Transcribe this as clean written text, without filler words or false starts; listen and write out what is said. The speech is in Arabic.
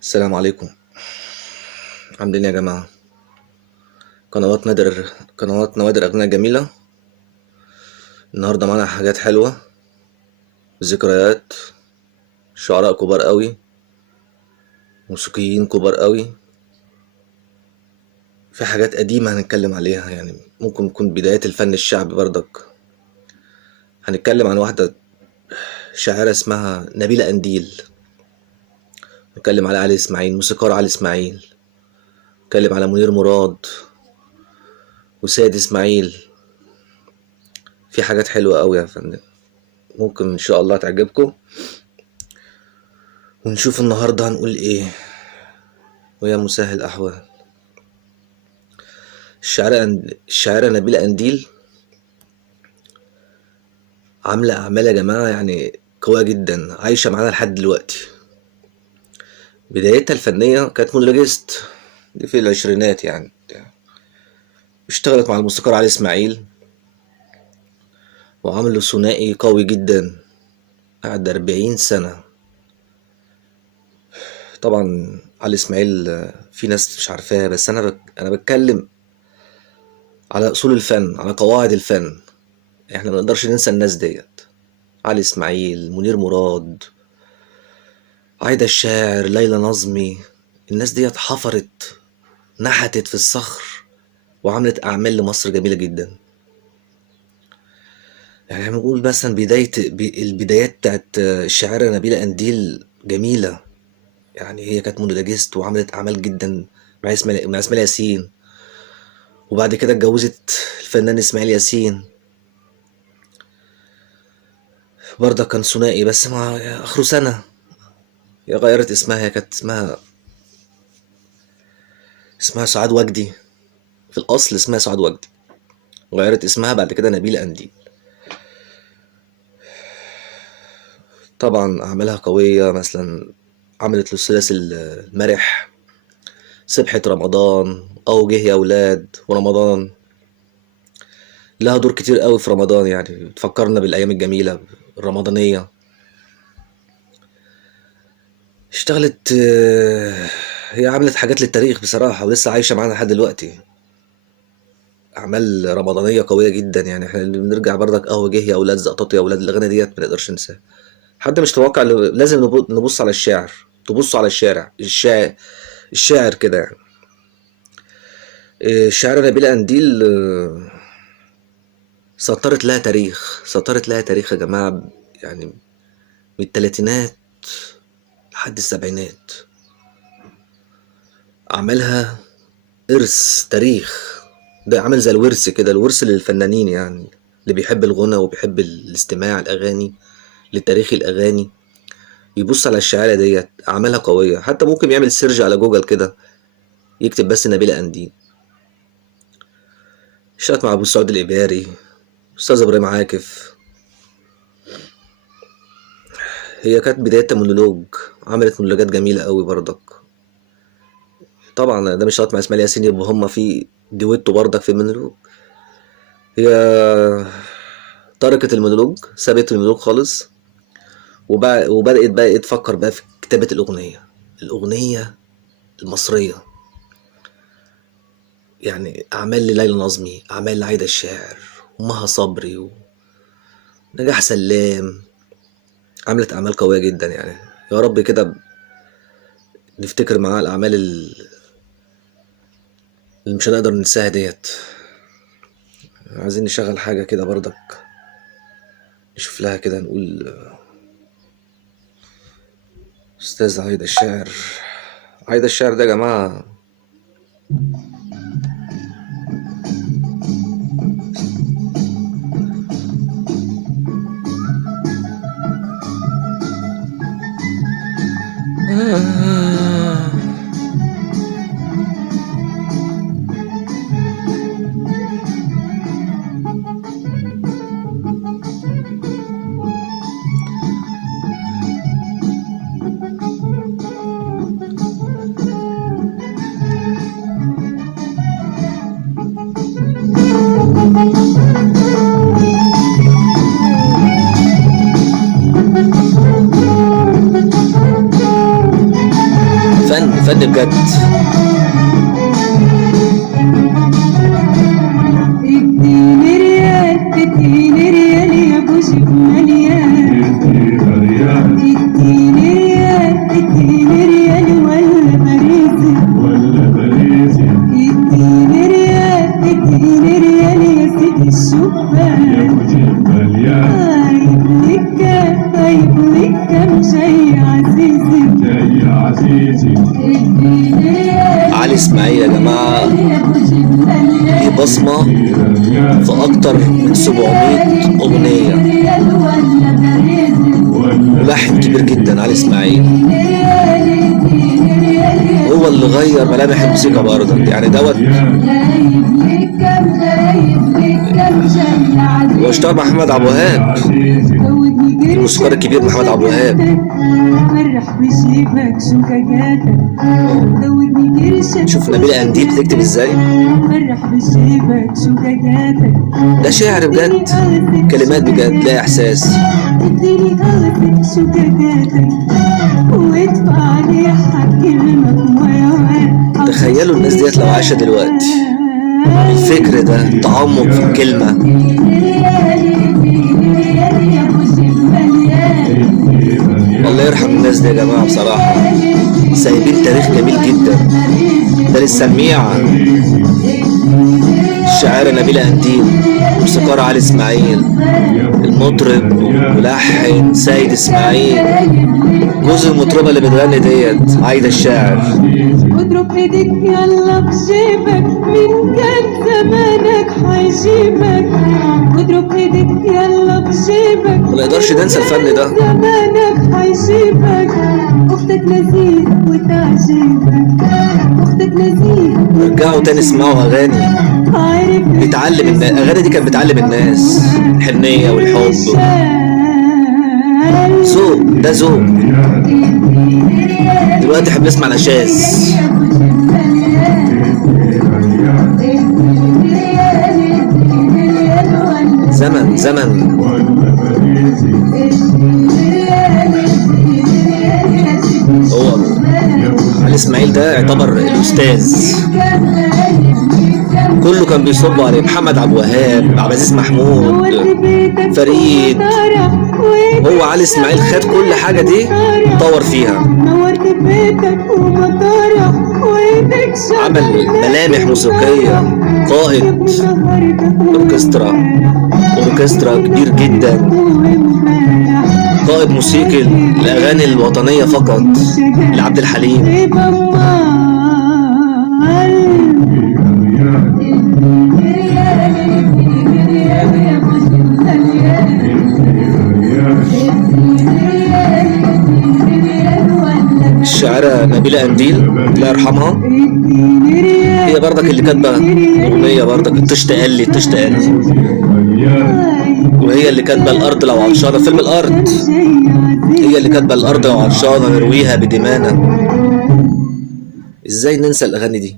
السلام عليكم. عاملين إيه يا جماعة؟ قنوات نوادر أغنية جميلة. النهاردة معانا حاجات حلوة، ذكريات، شعراء كبار قوي، موسيقيين كبار قوي. في حاجات قديمة هنتكلم عليها، يعني ممكن تكون بدايات الفن الشعبي برضك. هنتكلم عن واحدة شاعرة اسمها نبيلة قنديل. نتكلم على علي إسماعيل، موسيقار علي إسماعيل. نتكلم على منير مراد وسيد إسماعيل. في حاجات حلوة قوي يا فندم، ممكن إن شاء الله تعجبكم. ونشوف النهاردة هنقول إيه. ويا مسهل الأحوال. الشاعرة نبيلة قنديل عاملة أعمال يا جماعة يعني قوية جدا، عايشة معانا لحد دلوقتي. بدايتها الفنية كانت مونولوجيست، دي في العشرينات يعني. اشتغلت مع الموسيقار علي إسماعيل وعملوا ثنائي قوي جدا قعد 40 سنة. طبعا علي إسماعيل في ناس مش عارفاها، بس أنا بتكلم على أصول الفن، على قواعد الفن. احنا ما نقدرش ننسى الناس ديت. علي إسماعيل، منير مراد، عايدة الشاعر، ليلى نظمي. الناس ديت حفرت، نحتت في الصخر وعملت أعمال لمصر جميلة جدا. يعني بنقول مثلا البدايات بتاعت الشاعرة نبيلة قنديل جميلة. يعني هي كانت مونولوجيست وعملت أعمال جدا مع إسماعيل ياسين، وبعد كده اتجوزت الفنان إسماعيل ياسين. برضه كان ثنائي بس مع آخره سنة. هي غيرت اسمها، هي كانت اسمها سعاد وجدي. في الأصل اسمها سعاد وجدي، غيرت اسمها بعد كده نبيلة قنديل. طبعا أعمالها قوية، مثلا عملت له سلاسل المرح، سبحة رمضان، أو جه يا أولاد، ورمضان. لها دور كتير قوي في رمضان، يعني بتفكرنا بالأيام الجميلة الرمضانية. اشتغلت هي عملت حاجات للتاريخ بصراحة، ولسه عايشة معانا لحد دلوقتي. أعمال رمضانية قوية جدا. يعني احنا اللي بنرجع برضك أهو جه يا أولاد، زقطات يا أولاد، الأغاني ديت ما نقدرش ننساها. حد مش توقع لازم نبص على الشعر، تبصوا على الشاعر كده يعني. الشاعرة نبيلة قنديل سطرت لها تاريخ يا جماعة. يعني من التلاتينات لحد السبعينات عملها إرث تاريخ. ده عامل زي الورث كده، الورث للفنانين يعني، اللي بيحب الغنى وبيحب الاستماع الأغاني، لتاريخ الأغاني. يبص على الشعارة ديت، أعمالها قوية. حتى ممكن يعمل سيرج على جوجل كده، يكتب بس نبيلة قنديل. اشتغلت مع أبو السعود الإباري، أستاذ إبراهيم عاكف. هي كانت بدايتها مونولوج، عملت مونولوجات جميلة قوي برضك. طبعا ده مش شرط مع إسماعيل ياسين يبقى هما في دويتو برضك في المونولوج. هي تركت المونولوج، سابت المونولوج خالص، وبدأت بقى إيه تفكر بقى في كتابة الأغنية المصرية. يعني أعمال لليلى نظمي، أعمال لعايدة الشاعر ومها صبري ونجاح سلام. عملت أعمال قوية جدا يعني. يا رب كده نفتكر معاها الأعمال اللي مش هنقدر ننساها ديت. عايزين نشغل حاجة كده برضك، نشوف لها كده، نقول أستاذ عايدة الشاعر. عايدة الشاعر ده يا جماعة فن بجد. اديني ريال اديني ريال يا ابو شيخ مليان، اديني ريال اديني ريال ولا باريسي، اديني ريال اديني ريال يا سيدي الشبان، طيب لك طيب لك كم شي عزيزي، اديني ريال علي اسماعيل يا جماعة ليه بصمة في أكتر من 700 أغنية، ملحن كبير جدا علي اسماعيل، هو اللي غير ملامح الموسيقى برضه يعني دوت. واشتغل مع محمد عبد الوهاب، الموسيقار الكبير محمد عبد الوهاب. شوف نبيلة قنديل بتكتب ازاي، ده شعر بجد، كلمات بجد، لا احساس. تخيلوا الناس ديت لو عايشة دلوقتي، الفكر ده، تعمق في الكلمة. الله يرحم الناس دي يا جماعة، بصراحة سايبين تاريخ جميل جدا. ده للسميع الشاعرة نبيلة قنديل، موسيقار علي اسماعيل، المطرب ملحن سيد اسماعيل، جوز المطربة اللي بتغني ديت عايدة الشاعر. اضرب ايدك يلا بجيبك، من كان زمانك هيجيبك، اضرب ايدك يلا بجيبك، ما نقدرش ننسى الفن ده. زمانك هيجيبك، اختك لذيذة وتعجبك، اختك لذيذة. رجعوا تاني اسمعوا اغاني بتعلم الاغاني دي كانت بتعلم الناس الحنية والحب. ذوق، ده ذوق. دلوقتي احنا بنسمع نشاز. زمن هو علي اسماعيل ده يعتبر الاستاذ، كله كان بيصب عليه، محمد عبد الوهاب، عبد العزيز محمود، فريد. هو علي اسماعيل خد كل حاجه دي طور فيها، عمل ملامح موسيقيه، قائد اوركسترا كبير جدا، قائد موسيقي الاغاني الوطنيه فقط لعبد الحليم. الشاعرة نبيلة قنديل الله يرحمها، هي برضك اللي كاتبة أغنية برضك تشتاق لي، وهي اللي كاتبة الأرض لو عطشانة، فيلم الأرض، هي اللي كاتبة الأرض لو عطشانة نرويها بدمانا. ازاي ننسى الأغاني دي؟